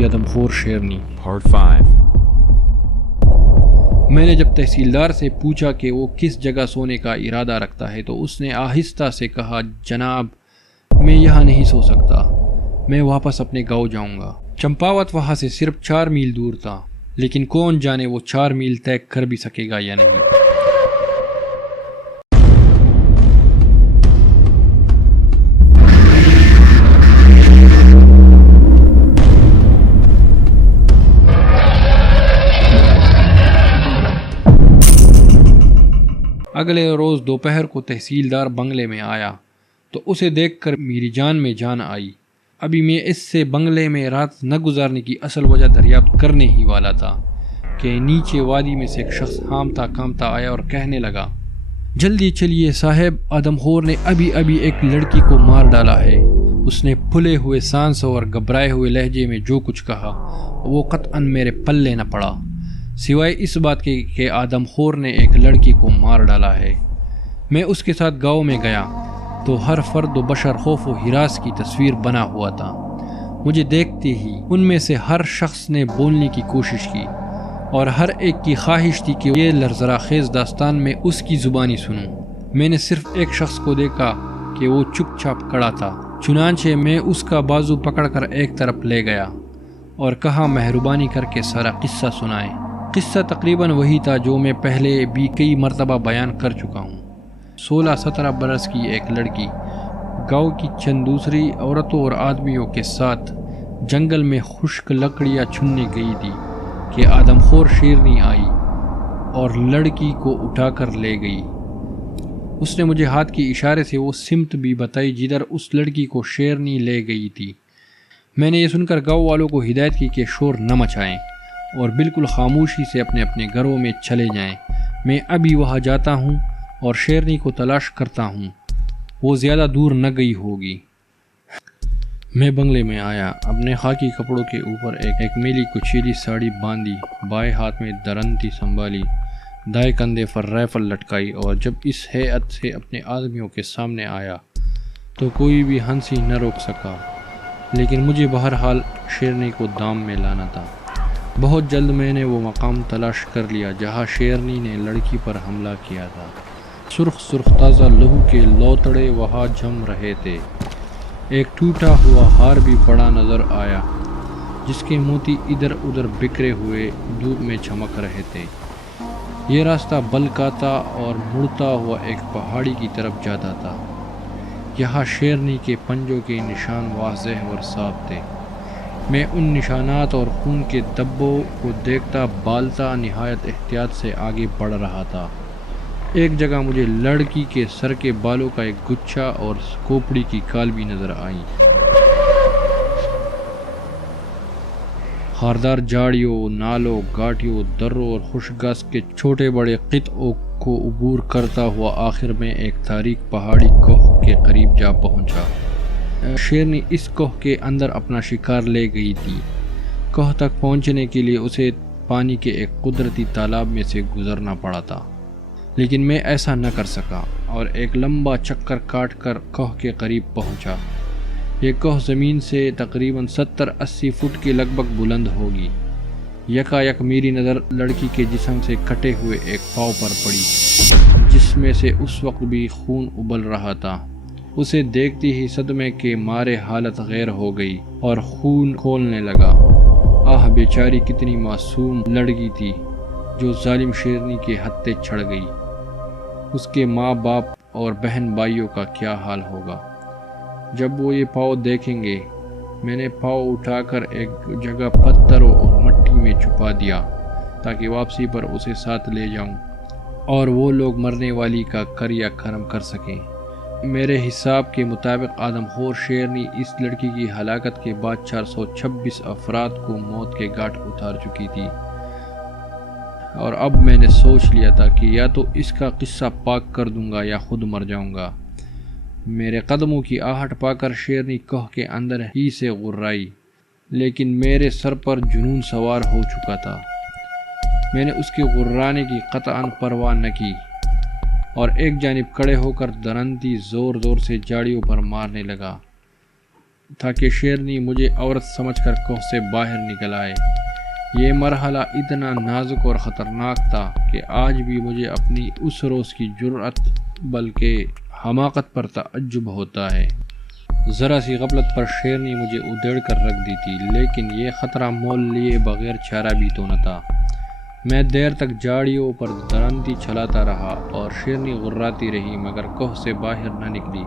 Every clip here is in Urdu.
کی آدم خور شیرنی۔ Part 5. میں نے جب تحصیلدار سے پوچھا کہ وہ کس جگہ سونے کا ارادہ رکھتا ہے تو اس نے آہستہ سے کہا، جناب میں یہاں نہیں سو سکتا، میں واپس اپنے گاؤں جاؤں گا۔ چمپاوت وہاں سے صرف 4 میل دور تھا، لیکن کون جانے وہ 4 میل طے کر بھی سکے گا یا نہیں۔ اگلے روز دوپہر کو تحصیلدار بنگلے میں آیا تو اسے دیکھ کر میری جان میں جان آئی۔ ابھی میں اس سے بنگلے میں رات نہ گزارنے کی اصل وجہ دریافت کرنے ہی والا تھا کہ نیچے وادی میں سے ایک شخص ہامتا کامتا آیا اور کہنے لگا، جلدی چلیے صاحب، آدم خور نے ابھی ایک لڑکی کو مار ڈالا ہے۔ اس نے پھلے ہوئے سانس اور گھبرائے ہوئے لہجے میں جو کچھ کہا وہ قطعاً میرے پلے نہ پڑا، سوائے اس بات کے کہ آدم خور نے ایک لڑکی کو مار ڈالا ہے۔ میں اس کے ساتھ گاؤں میں گیا تو ہر فرد و بشر خوف و ہراس کی تصویر بنا ہوا تھا۔ مجھے دیکھتے ہی ان میں سے ہر شخص نے بولنے کی کوشش کی اور ہر ایک کی خواہش تھی کہ یہ لرزرہ خیز داستان میں اس کی زبانی سنوں۔ میں نے صرف ایک شخص کو دیکھا کہ وہ چپ چاپ کھڑا تھا، چنانچہ میں اس کا بازو پکڑ کر ایک طرف لے گیا اور کہا، مہربانی کر کے سارا قصہ سنائیں۔ قصہ تقریباً وہی تھا جو میں پہلے بھی کئی مرتبہ بیان کر چکا ہوں۔ 16-17 برس کی ایک لڑکی گاؤں کی چند دوسری عورتوں اور آدمیوں کے ساتھ جنگل میں خشک لکڑیاں چننے گئی تھی کہ آدم خور شیرنی آئی اور لڑکی کو اٹھا کر لے گئی۔ اس نے مجھے ہاتھ کی اشارے سے وہ سمت بھی بتائی جدھر اس لڑکی کو شیرنی لے گئی تھی۔ میں نے یہ سن کر گاؤں والوں کو ہدایت کی کہ شور نہ مچائیں اور بالکل خاموشی سے اپنے اپنے گھروں میں چلے جائیں۔ میں ابھی وہاں جاتا ہوں اور شیرنی کو تلاش کرتا ہوں، وہ زیادہ دور نہ گئی ہوگی۔ میں بنگلے میں آیا، اپنے خاکی کپڑوں کے اوپر ایک میلی کچیلی ساڑی باندھی، بائیں ہاتھ میں درنتی سنبھالی، دائیں کندھے پر رائفل لٹکائی، اور جب اس ہیئت سے اپنے آدمیوں کے سامنے آیا تو کوئی بھی ہنسی نہ روک سکا، لیکن مجھے بہرحال شیرنی کو دام میں لانا تھا۔ بہت جلد میں نے وہ مقام تلاش کر لیا جہاں شیرنی نے لڑکی پر حملہ کیا تھا۔ سرخ تازہ لہو کے لوتڑے وہاں جم رہے تھے۔ ایک ٹوٹا ہوا ہار بھی پڑا نظر آیا جس کے موتی ادھر ادھر بکھرے ہوئے دھوپ میں چمک رہے تھے۔ یہ راستہ بلکاتا اور مڑتا ہوا ایک پہاڑی کی طرف جاتا تھا۔ یہاں شیرنی کے پنجوں کے نشان واضح اور صاف تھے۔ میں ان نشانات اور خون کے دھبوں کو دیکھتا بالتا نہایت احتیاط سے آگے بڑھ رہا تھا۔ ایک جگہ مجھے لڑکی کے سر کے بالوں کا ایک گچھا اور کھوپڑی کی کال بھی نظر آئی۔ خاردار جھاڑیوں، نالوں، گھاٹیوں، دروں اور خشک گھاس کے چھوٹے بڑے قطعوں کو عبور کرتا ہوا آخر میں ایک تاریک پہاڑی کوہ کے قریب جا پہنچا۔ شیرنی اس کوہ کے اندر اپنا شکار لے گئی تھی۔ کوہ تک پہنچنے کے لیے اسے پانی کے ایک قدرتی تالاب میں سے گزرنا پڑا تھا، لیکن میں ایسا نہ کر سکا اور ایک لمبا چکر کاٹ کر کوہ کے قریب پہنچا۔ یہ کوہ زمین سے تقریباً 70-80 فٹ کے لگ بھگ بلند ہوگی۔ یکایک میری نظر لڑکی کے جسم سے کٹے ہوئے ایک پاؤں پر پڑی جس میں سے اس وقت بھی خون ابل رہا تھا۔ اسے دیکھتی ہی صدمے کے مارے حالت غیر ہو گئی اور خون کھولنے لگا۔ آہ بیچاری کتنی معصوم لڑکی تھی جو ظالم شیرنی کے ہتھے چڑھ گئی۔ اس کے ماں باپ اور بہن بھائیوں کا کیا حال ہوگا جب وہ یہ پاؤں دیکھیں گے۔ میں نے پاؤں اٹھا کر ایک جگہ پتھروں اور مٹی میں چھپا دیا تاکہ واپسی پر اسے ساتھ لے جاؤں اور وہ لوگ مرنے والی کا کریا کرم کر سکیں۔ میرے حساب کے مطابق آدم خور شیرنی اس لڑکی کی ہلاکت کے بعد 426 افراد کو موت کے گھاٹ اتار چکی تھی، اور اب میں نے سوچ لیا تھا کہ یا تو اس کا قصہ پاک کر دوں گا یا خود مر جاؤں گا۔ میرے قدموں کی آہٹ پا کر شیرنی کوہ کے اندر ہی سے غرائی، لیکن میرے سر پر جنون سوار ہو چکا تھا۔ میں نے اس کے غرانے کی قطعاً پرواہ نہ کی اور ایک جانب کھڑے ہو کر درنتی زور زور سے جھاڑیوں پر مارنے لگا۔ تھا کہ شیرنی مجھے عورت سمجھ کر کوہ سے باہر نکل آئے۔ یہ مرحلہ اتنا نازک اور خطرناک تھا کہ آج بھی مجھے اپنی اس روز کی جرأت بلکہ حماقت پر تعجب ہوتا ہے۔ ذرا سی غفلت پر شیرنی مجھے ادھیڑ کر رکھ دی تھی، لیکن یہ خطرہ مول لیے بغیر چارہ بھی تو نہ تھا۔ میں دیر تک جاڑیوں پر درندی چلاتا رہا اور شیرنی غراتی رہی مگر کوہ سے باہر نہ نکلی۔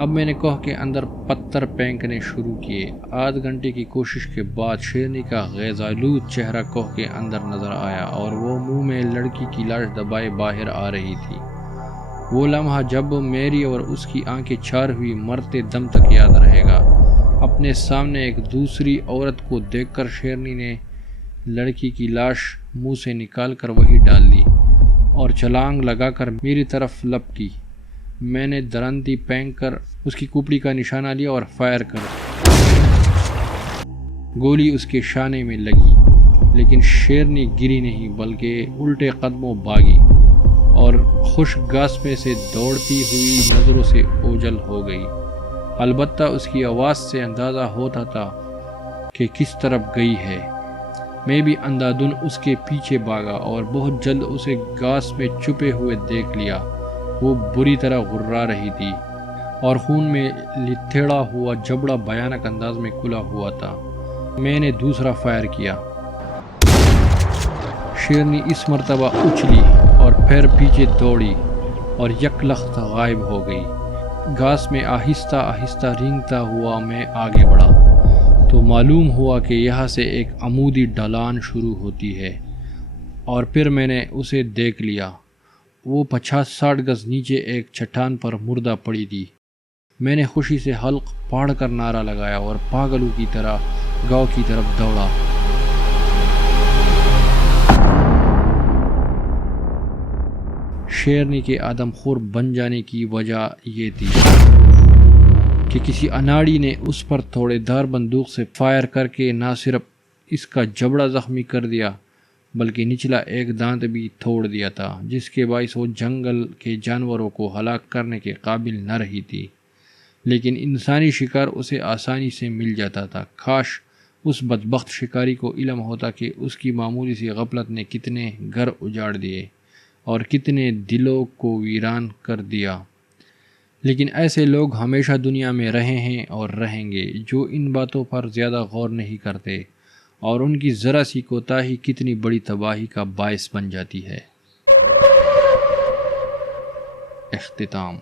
اب میں نے کوہ کے اندر پتھر پھینکنے شروع کیے۔ آدھ گھنٹے کی کوشش کے بعد شیرنی کا غیظآلود چہرہ کوہ کے اندر نظر آیا اور وہ منہ میں لڑکی کی لاش دبائے باہر آ رہی تھی۔ وہ لمحہ جب میری اور اس کی آنکھیں چار ہوئی مرتے دم تک یاد رہے گا۔ اپنے سامنے ایک دوسری عورت کو دیکھ کر شیرنی نے لڑکی کی لاش منہ سے نکال کر وہی ڈال دی اور چھلانگ لگا کر میری طرف لپکی۔ میں نے درندی پھینک کر اس کی کھوپڑی کا نشانہ لیا اور فائر کر گولی اس کے شانے میں لگی، لیکن شیرنی گری نہیں بلکہ الٹے قدموں بھاگی اور خشک گھاس میں سے دوڑتی ہوئی نظروں سے اوجھل ہو گئی۔ البتہ اس کی آواز سے اندازہ ہوتا تھا کہ کس طرف گئی ہے۔ میں بھی اندھا دھند اس کے پیچھے بھاگا اور بہت جلد اسے گھاس میں چھپے ہوئے دیکھ لیا۔ وہ بری طرح غرا رہی تھی اور خون میں لتھڑا ہوا جبڑا بھیانک انداز میں کھلا ہوا تھا۔ میں نے دوسرا فائر کیا۔ شیرنی اس مرتبہ اچھلی اور پھر پیچھے دوڑی اور یک لخت غائب ہو گئی۔ گھاس میں آہستہ آہستہ رینگتا ہوا میں آگے بڑھا تو معلوم ہوا کہ یہاں سے ایک عمودی ڈھلان شروع ہوتی ہے اور پھر میں نے اسے دیکھ لیا۔ وہ 50-60 گز نیچے ایک چٹان پر مردہ پڑی تھی۔ میں نے خوشی سے حلق پھاڑ کر نعرہ لگایا اور پاگلوں کی طرح گاؤں کی طرف دوڑا۔ شیرنی کے آدم خور بن جانے کی وجہ یہ تھی کہ کسی اناڑی نے اس پر تھوڑے دھار بندوق سے فائر کر کے نہ صرف اس کا جبڑا زخمی کر دیا بلکہ نچلا ایک دانت بھی توڑ دیا تھا، جس کے باعث وہ جنگل کے جانوروں کو ہلاک کرنے کے قابل نہ رہی تھی۔ لیکن انسانی شکار اسے آسانی سے مل جاتا تھا۔ کاش اس بدبخت شکاری کو علم ہوتا کہ اس کی معمولی سی غفلت نے کتنے گھر اجاڑ دیے اور کتنے دلوں کو ویران کر دیا۔ لیکن ایسے لوگ ہمیشہ دنیا میں رہے ہیں اور رہیں گے جو ان باتوں پر زیادہ غور نہیں کرتے، اور ان کی ذرا سی کوتاہی کتنی بڑی تباہی کا باعث بن جاتی ہے۔ اختتام۔